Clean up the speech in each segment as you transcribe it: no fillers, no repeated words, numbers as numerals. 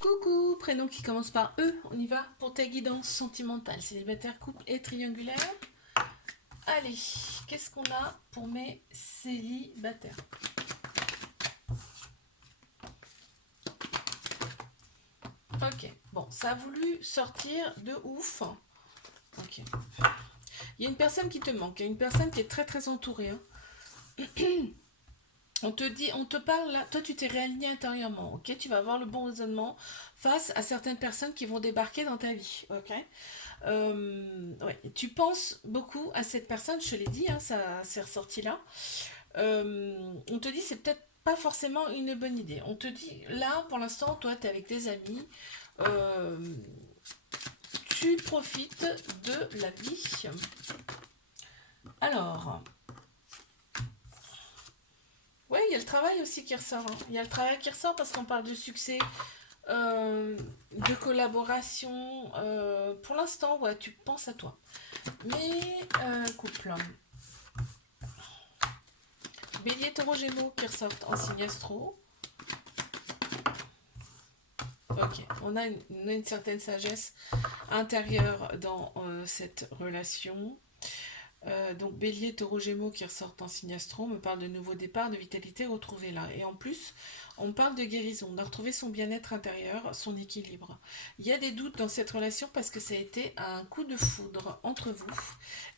Coucou, prénom qui commence par E, on y va pour ta guidance sentimentale, célibataire, couple et triangulaire. Allez, qu'est-ce qu'on a pour mes célibataires? Ok, bon, ça a voulu sortir de ouf. Ok. Il y a une personne qui te manque, il y a une personne qui est très très entourée, hein. On te dit, on te parle là, toi tu t'es réaligné intérieurement, ok? Tu vas avoir le bon raisonnement face à certaines personnes qui vont débarquer dans ta vie, ok? Ouais, tu penses beaucoup à cette personne, je te l'ai dit, hein, ça s'est ressorti là. On te dit c'est peut-être pas forcément une bonne idée. On te dit là pour l'instant, toi tu es avec tes amis, euh, tu profites de la vie. Alors, ouais, il y a le travail aussi qui ressort, hein. Il y a le travail qui ressort parce qu'on parle de succès, de collaboration. Pour l'instant, ouais, tu penses à toi. Mais couple. Bélier, taureau, gémeaux qui ressortent en signe astro. Ok, on a une certaine sagesse intérieure dans cette relation. Donc bélier, taureau, gémeaux qui ressortent en signe astro me parle de nouveau départ, de vitalité retrouvée là. Et en plus, on me parle de guérison, de retrouver son bien-être intérieur, son équilibre. Il y a des doutes dans cette relation parce que ça a été un coup de foudre entre vous.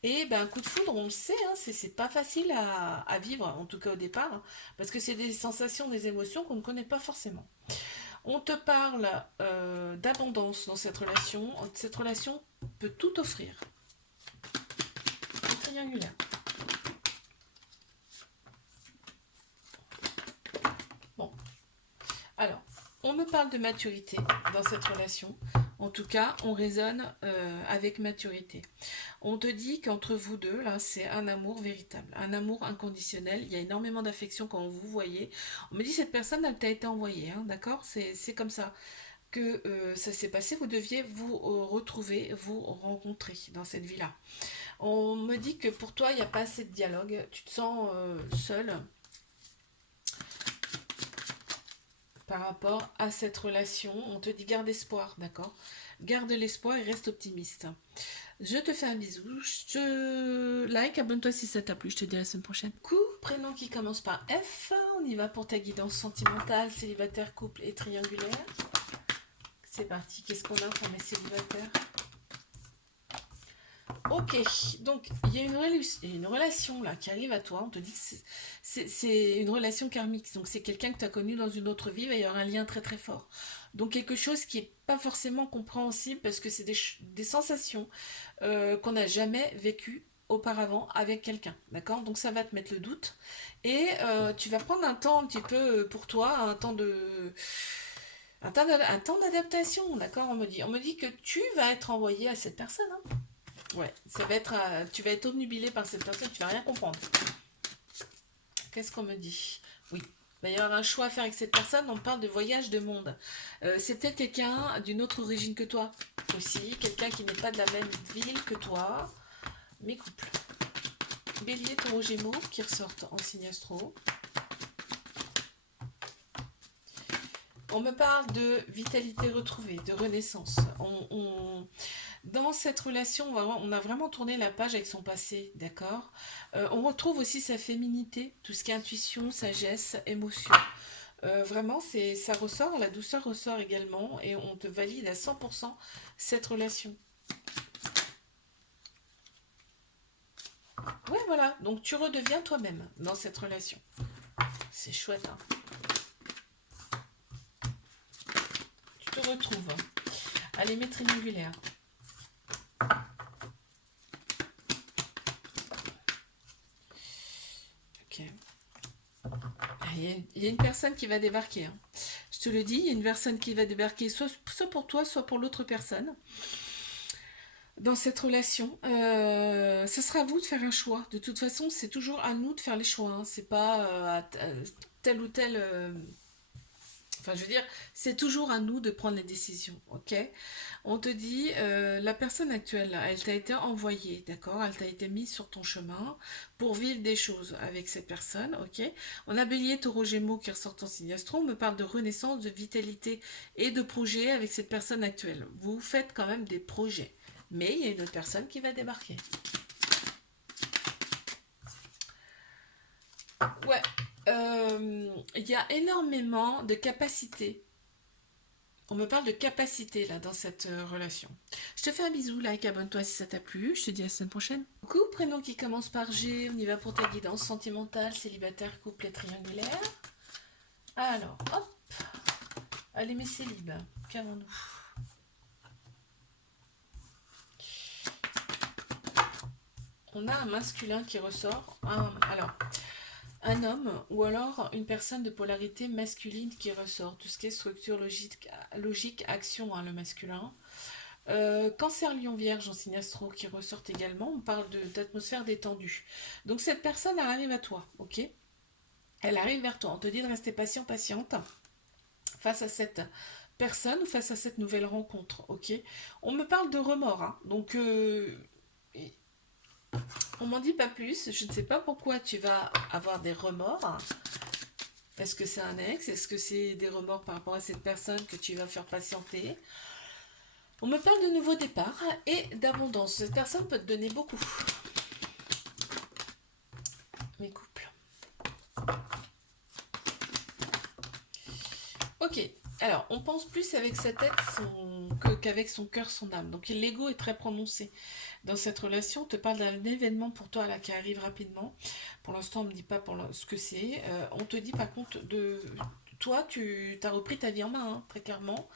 Et ben, un coup de foudre, on le sait, hein, c'est pas facile à vivre, en tout cas au départ, hein, parce que c'est des sensations, des émotions qu'on ne connaît pas forcément. On te parle d'abondance dans cette relation. Cette relation peut tout offrir. C'est triangulaire. Bon, alors, on me parle de maturité dans cette relation. En tout cas, on raisonne avec maturité. On te dit qu'entre vous deux, là, c'est un amour véritable, un amour inconditionnel. Il y a énormément d'affection quand vous voyez. On me dit cette personne, elle t'a été envoyée, hein, d'accord? C'est comme ça que ça s'est passé. Vous deviez vous retrouver, vous rencontrer dans cette vie-là. On me dit que pour toi, il n'y a pas assez de dialogue. Tu te sens seul par rapport à cette relation. On te dit garde espoir, d'accord? Garde l'espoir et reste optimiste. Je te fais un bisou. Je te like, abonne-toi si ça t'a plu. Je te dis à la semaine prochaine. Coup, prénom qui commence par F. On y va pour ta guidance sentimentale, célibataire, couple et triangulaire. C'est parti. Qu'est-ce qu'on a pour mes célibataires? Ok, donc il y a une relation là qui arrive à toi. On te dit que c'est une relation karmique. Donc c'est quelqu'un que tu as connu dans une autre vie. Il va y avoir un lien très très fort. Donc quelque chose qui est pas forcément compréhensible parce que c'est des sensations qu'on n'a jamais vécues auparavant avec quelqu'un. D'accord? Donc ça va te mettre le doute. Et tu vas prendre un temps un petit peu pour toi, un temps d'adaptation. D'accord? On me dit que tu vas être envoyé à cette personne, hein. Ouais, ça va être, tu vas être obnubilé par cette personne, tu vas rien comprendre. Qu'est-ce qu'on me dit? Oui, il va y avoir un choix à faire avec cette personne, on parle de voyage de monde. C'est peut-être quelqu'un d'une autre origine que toi aussi, quelqu'un qui n'est pas de la même ville que toi. Mes couples. Bélier, taureau, gémeaux qui ressortent en signe astro. On me parle de vitalité retrouvée, de renaissance. Dans cette relation, on a vraiment tourné la page avec son passé, d'accord. On retrouve aussi sa féminité, tout ce qui est intuition, sagesse, émotion. Vraiment, ça ressort, la douceur ressort également, et on te valide à 100% cette relation. Ouais, voilà, donc tu redeviens toi-même dans cette relation. C'est chouette, hein. Tu te retrouves. Allez, mes triangulaires. Ok. Il y a une personne qui va débarquer, hein. Je te le dis, il y a une personne qui va débarquer soit pour toi, soit pour l'autre personne. Dans cette relation, ce sera à vous de faire un choix. De toute façon, c'est toujours à nous de faire les choix, hein. C'est pas à tel ou tel Enfin, je veux dire, c'est toujours à nous de prendre les décisions, ok? On te dit, la personne actuelle, là, elle t'a été envoyée, d'accord? Elle t'a été mise sur ton chemin pour vivre des choses avec cette personne, ok? On a Bélier, Taureau, Gémeaux qui ressortent en signe astro, on me parle de renaissance, de vitalité et de projet avec cette personne actuelle. Vous faites quand même des projets, mais il y a une autre personne qui va débarquer. Ouais, il y a énormément de capacités. On me parle de capacité là dans cette relation. Je te fais un bisou, like, abonne-toi si ça t'a plu. Je te dis à la semaine prochaine. Coucou, prénom qui commence par G. On y va pour ta guidance sentimentale, célibataire, couple et triangulaire. Alors, hop. Allez, mes célibes, qu'avons-nous? On a un masculin qui ressort. Alors, un homme ou alors une personne de polarité masculine qui ressort. Tout ce qui est structure logique action, hein, le masculin. Cancer, Lion, Vierge en signe astro qui ressortent également. On parle d'atmosphère détendue. Donc cette personne, elle arrive à toi, ok? Elle arrive vers toi. On te dit de rester patient, patiente face à cette personne ou face à cette nouvelle rencontre, ok? On me parle de remords, hein. Donc on m'en dit pas plus. Je ne sais pas pourquoi tu vas avoir des remords. Est-ce que c'est un ex? Est-ce que c'est des remords par rapport à cette personne que tu vas faire patienter? On me parle de nouveau départ et d'abondance. Cette personne peut te donner beaucoup. Mes couples. Ok. Alors, on pense plus avec sa tête qu'avec son cœur, son âme. Donc, l'ego est très prononcé. Dans cette relation, on te parle d'un événement pour toi là, qui arrive rapidement. Pour l'instant, on ne me dit pas ce que c'est. On te dit par contre de... Toi, tu as repris ta vie en main, hein, très clairement.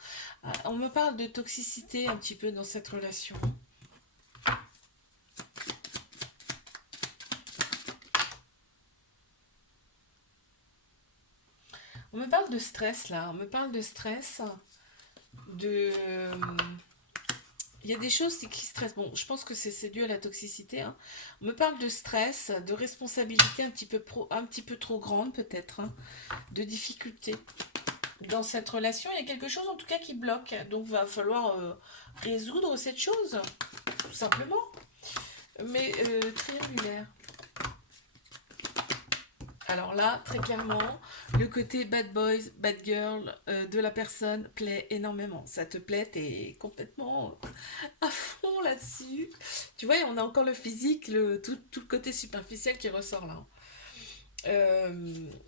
On me parle de toxicité un petit peu dans cette relation. On me parle de stress là. On me parle de stress, de... Il y a des choses qui stressent. Bon, je pense que c'est dû à la toxicité, hein. On me parle de stress, de responsabilité un petit peu trop grande peut-être, hein, de difficultés. Dans cette relation, il y a quelque chose en tout cas qui bloque. Donc, il va falloir résoudre cette chose, tout simplement. Mais triangulaire. Alors là, très clairement, le côté bad boys, bad girl de la personne plaît énormément. Ça te plaît, t'es complètement à fond là-dessus. Tu vois, on a encore le physique, tout le côté superficiel qui ressort là.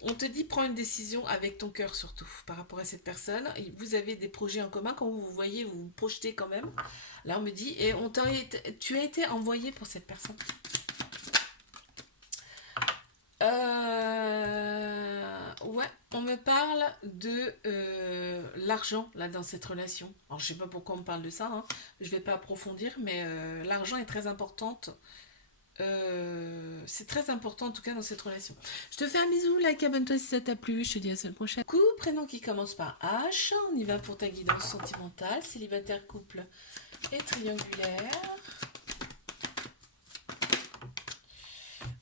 On te dit prends une décision avec ton cœur surtout par rapport à cette personne. Vous avez des projets en commun, quand vous vous voyez, vous vous projetez quand même. Là on me dit, et tu as été envoyé pour cette personne. Ouais, on me parle de l'argent là dans cette relation. Alors je sais pas pourquoi on me parle de ça, hein. Je vais pas approfondir, mais l'argent est très importante. C'est très important en tout cas dans cette relation. Je te fais un bisou, like, abonne-toi si ça t'a plu. Je te dis à la semaine prochaine. Coucou, prénom qui commence par H. On y va pour ta guidance sentimentale, célibataire, couple et triangulaire.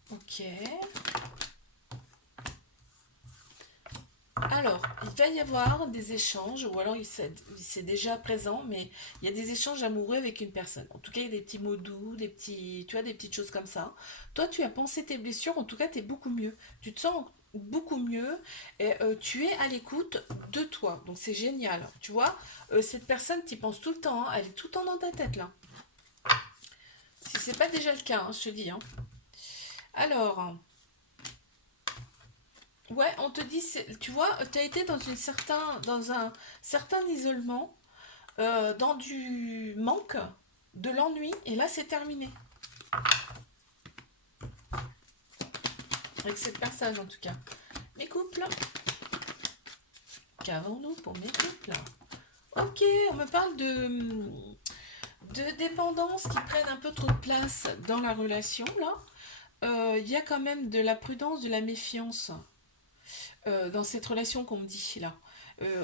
Ok. Alors, il va y avoir des échanges, ou alors c'est déjà présent, mais il y a des échanges amoureux avec une personne. En tout cas, il y a des petits mots doux, tu vois, des petites choses comme ça. Toi, tu as pensé tes blessures, en tout cas, tu es beaucoup mieux. Tu te sens beaucoup mieux et tu es à l'écoute de toi. Donc, c'est génial. Tu vois, cette personne, tu y penses tout le temps, hein, elle est tout le temps dans ta tête, là. Si c'est pas déjà le cas, hein, je te dis, hein. Alors... Ouais, on te dit, tu vois, tu as été dans un certain isolement, dans du manque, de l'ennui, et là c'est terminé. Avec cette personne en tout cas. Mes couples. Qu'avons-nous pour mes couples? Ok, on me parle de dépendance qui prennent un peu trop de place dans la relation, là. Il y a quand même de la prudence, de la méfiance. Dans cette relation qu'on me dit là.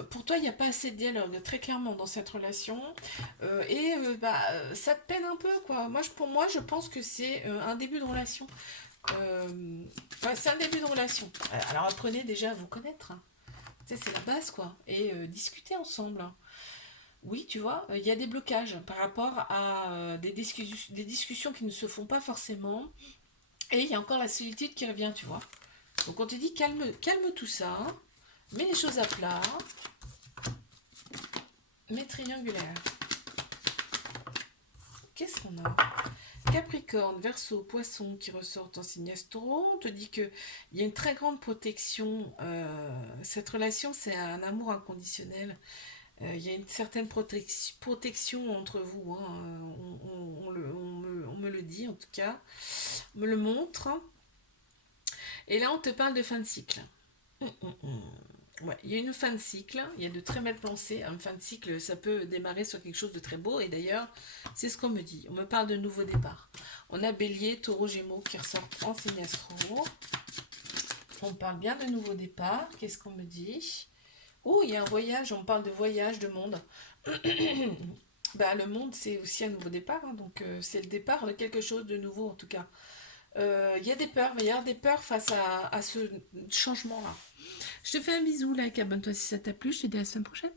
Pour toi, il n'y a pas assez de dialogue, très clairement, dans cette relation. Ça te peine un peu, quoi. Pour moi, je pense que c'est un début de relation. C'est un début de relation. Alors, apprenez déjà à vous connaître, hein. Tu sais, c'est la base, quoi. Et discuter ensemble. Oui, tu vois, il y a des blocages par rapport à des discussions qui ne se font pas forcément. Et il y a encore la solitude qui revient, tu vois. Donc on te dit calme tout ça, mets les choses à plat, mets triangulaire. Qu'est-ce qu'on a? Capricorne, Verseau, Poisson qui ressortent en signe astro. On te dit qu'il y a une très grande protection. Cette relation, c'est un amour inconditionnel. Il y a une certaine protection entre vous. Hein. On me le dit en tout cas. On me le montre. Et là, on te parle de fin de cycle. Ouais, il y a une fin de cycle, il y a de très belles pensées. Une fin de cycle, ça peut démarrer sur quelque chose de très beau. Et d'ailleurs, c'est ce qu'on me dit. On me parle de nouveau départ. On a Bélier, Taureau, Gémeaux qui ressortent en signe astro. On parle bien de nouveau départ. Qu'est-ce qu'on me dit? Oh, il y a un voyage. On parle de voyage, de monde. Bah, le monde, c'est aussi un nouveau départ. Hein, donc, c'est le départ de quelque chose de nouveau, en tout cas. Il y a des peurs. Il va y avoir des peurs face à ce changement-là. Je te fais un bisou, like, abonne-toi si ça t'a plu. Je te dis à la semaine prochaine.